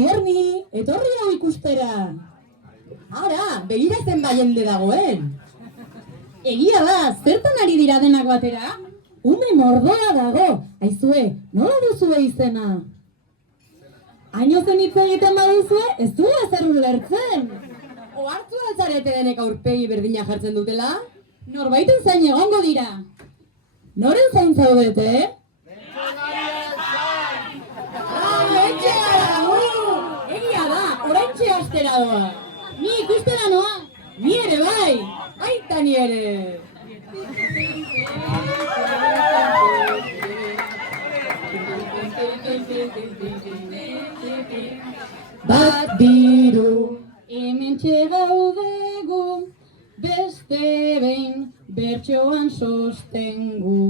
Erni, etorri hau ikustera. Ara, begira zenbait jende dagoen. Egia da, zertan ari dira denak batera? Ume mordoa dago. Aizue, nola duzue izena? Haino zen hitz egiten baduzue, ez du ezer ulertzen. Ohartu altzarete denek aurpegi berdina jartzen dutela? Norbaiten zain egongo dira. Noren zain zaudete? Egia da, oraintxe astera doa. Ni ikustera noa, ni ere bai, baita ni ere. Bat biru, hementxe gaudegu, beste behin bertsoan sostengu.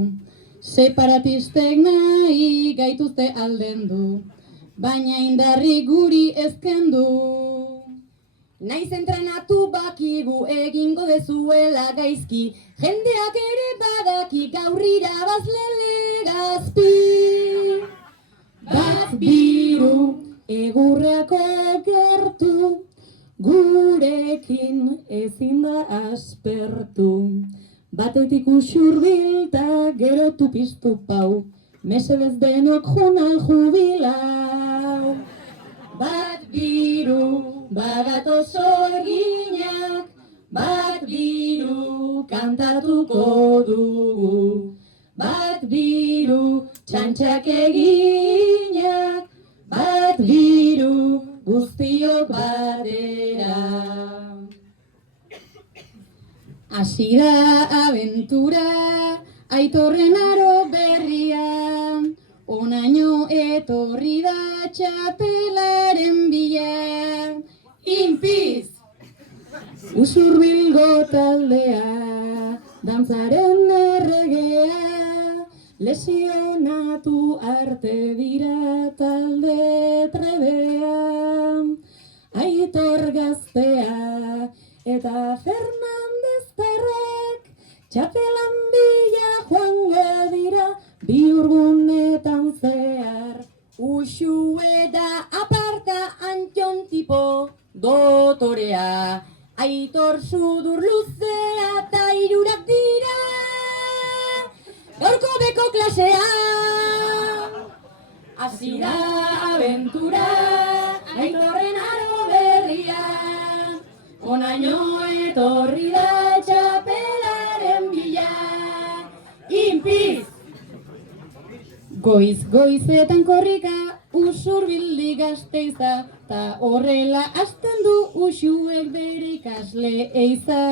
Separatistek nahi gaituzte aldendu, baina indarrik guri ezkendu. Naiz entrenatu bakigu egingo dezuela gaizki, jendeak ere badaki gaur irabaz legazpi. Bat biru, egurreako gertu, gurekin ezin da aspertu. Batetik usurbilta gero tupistu pau, mesedez denok junal jubilau. Bat biru, bagato sorginak, bat biru, kantatuko dugu. Bat biru, txantxak eginak, bat biru, guztiok batera. Hasi da abentura, Aitorren aro berria, onaino etorri da txapelaren bila. Inpiz! Usurbilgo taldea, dantzaren erregea, lesionatu arte dira talde trebea. Aitor gaztea eta Fernandez terrek, txapelan bila joango dira, biurgunetan zehar. Uxue da aparta Antion tipo dotorea, Aitor sudur luzea eta hirurak dira, gaurko beko klasea. Hasi da abentura, Aitorren aro berria, onaino etorri da txapelaren bila. Inpiz! Goizetan korrika, Usurbildi Gasteiza, ta horrela hasten du uxuek bere ikasle eiza.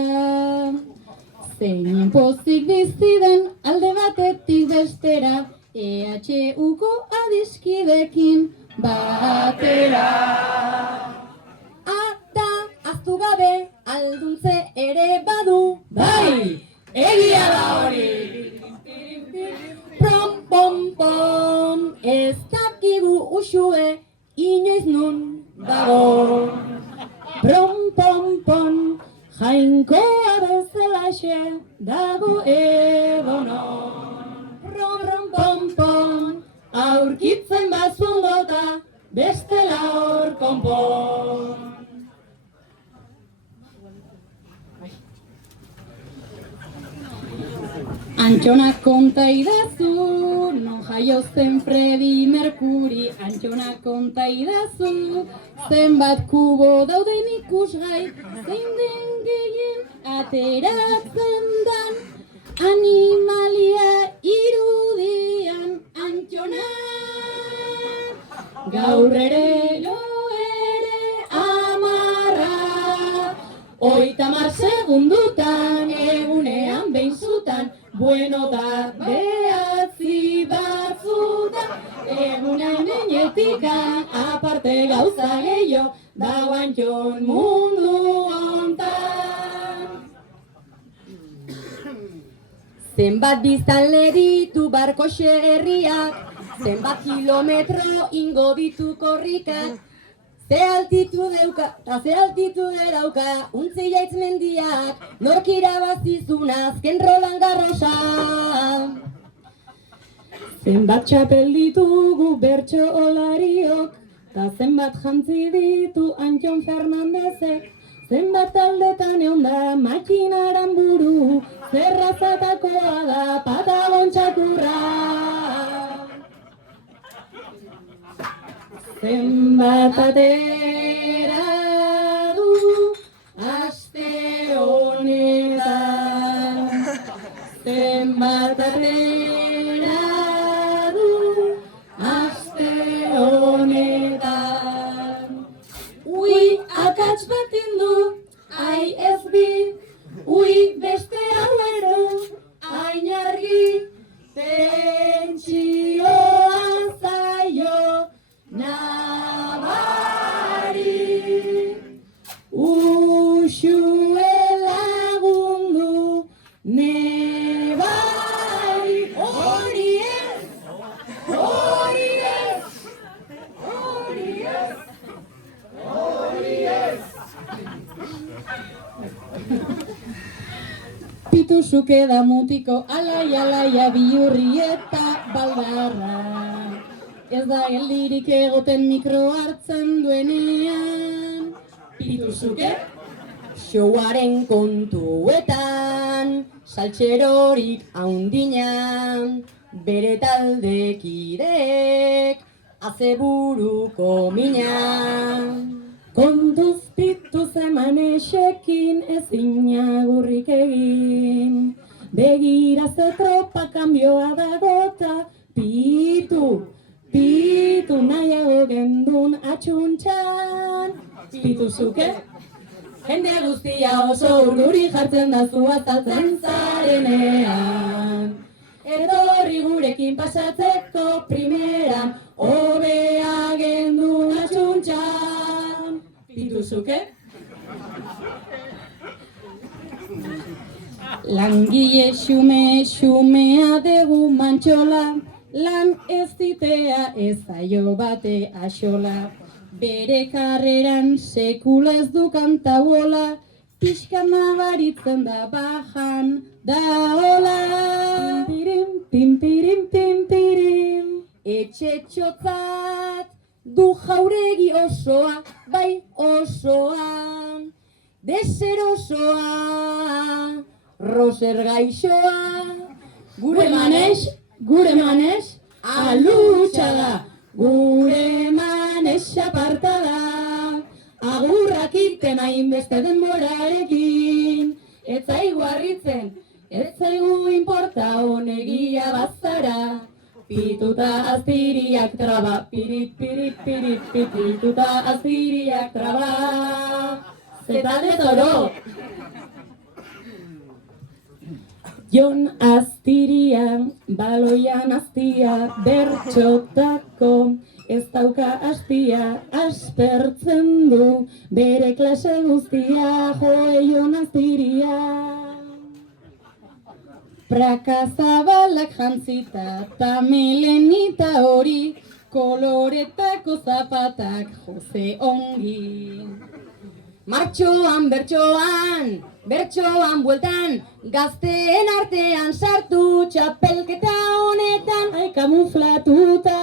Zeinen pozik biziden alde batetik bestera, EHUko adiskidekin batera. Ata, aztu gabe, alduntze ere badu, bai, egia da hori. Prom, pom, pom, ez dakigu uxue, inoiz nun dago. Prom, pom, pom, jainkoa bezalaxe dago edonon. Prom, prom, pom, pom, aurkitzen bazundota, bestela hor konpon. Antxonak konta idazu, non jaio zen Freddie Mercury. Antxonak konta idazu, zenbat kubo dauden ikusgai, zein den gehien ateratzen dan animalia irudian. Antxonak gaur ere lo ere amarra, 30 segundutan egunean behin zutan, bueno da behatzi batzutan, egunean enetika aparte gauza gehiago dago Antxon mundu hontan. Zenbat biztanle ditu Barkoxe herriak, zenbat kilometro ingo ditu korrikak, ze altitude dauka untzi jaitz mendiak, nork irabazizun azken Roland Garrosa. Zenbat txapel ditugu bertsolariok, Ta zenbat jantzi ditu Antxon Fernandezek, zenbat taldetan egon da makinaran buru, zerrazatakoa da Patagon txakurra. Zenbat atera du aste honetan, zenbat atera du aste honetan. Ui, akats bat indu, ai ez bi, ui, beste hau ero, ainargi, tentsioa zaio, nabari. Uxue lagundu, nebari, hori ez, hori ez, hori ez. Pituzuke da mutiko, alaia bihurri eta baldarra. Ez da geldirik egoten mikro hartzen duenean. Pituzuke, showaren kontuetan, saltxerorik haundinan, bere taldekideek, azeburuko minan. Kontuz pituz eman esekin ezin agurrik egin, begira ze tropa kanbioa dagota, pitu nahiago gendun atxuntxan. Pituzuke, jendea guztia oso urduri jartzen da zu azaltzen zarenean. Etorri gurekin pasatzeko primeran, hobea gendun atxuntxan. Pituzuke? Langile xumea degu mantxola, lan ez ditea ez zaio bate axola. Bere karreran sekula ez du kantabola, pixka nabaritzen da bajan da hola. Pimpirim, etxe txotzat du jauregi osoa, bai osoa, deserosoa, roser gaixoa, gure manes, alutxa da, gure manes aparta da, agurrak iten hainbeste denborarekin, ez zaigu harritzen, ez zaigu inporta honegia bazara, pituta azpiriak traba, pirit, pituta azpiriak traba, zeta de toro. Jon Aztiria, baloian aztia, bertxotako, ez dauka astia, aspertzen du, bere klase guztia, joe Jon Aztiria. Praka zabalak jantzita, ta melenita hori, koloretako zapatak jose ongi. Martxoan, bertxoan bueltan, gazteen artean sartu txapelketa honetan. Ai, kamuflatuta,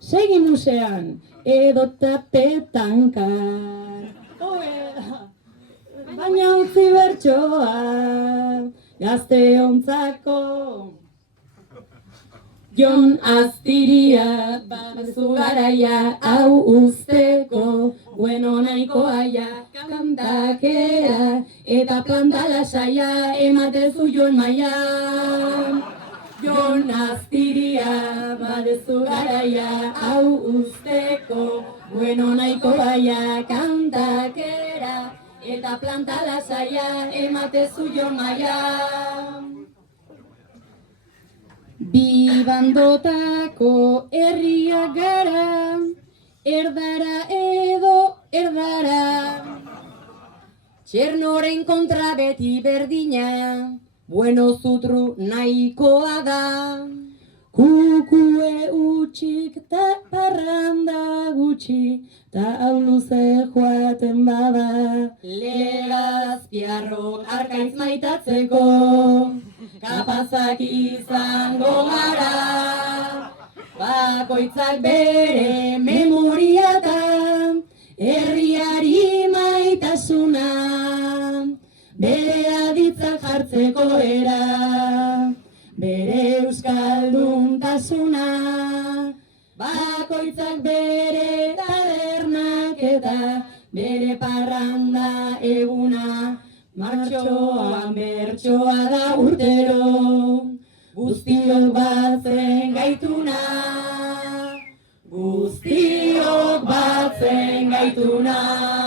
segi musean, edo tapetankan. Baina utzi bertxoa, gazteontzako. Jon Aztiria, babezu garaia, hau usteko, bueno nahikoa ja, kantakera, eta planta lasaia, ematezu Jon maia. Jon Aztiria, babezu garaia, hau usteko, bueno nahikoa ja, kantakera, eta planta lasaia, ematezu Jon maia. Bi bandotako herriak gara, erdara edo erdara. Txernoren kontra beti berdina, bueno zutru nahikoa da. Kukue utxik ta parranda gutxi, ta hau luze joaten bada. Legazpiarrok arkaitz maitatzeko, kapazak izango gara. bakoitzak bere memoriatan, herriari maitasuna, bere aditzak jartzeko era, bere euskalduntasuna, bakoitzak bere tabernak eta bere parranda eguna, martxoan bertsoa da urtero, guztiok batzen gaituna, guztiok batzen gaituna.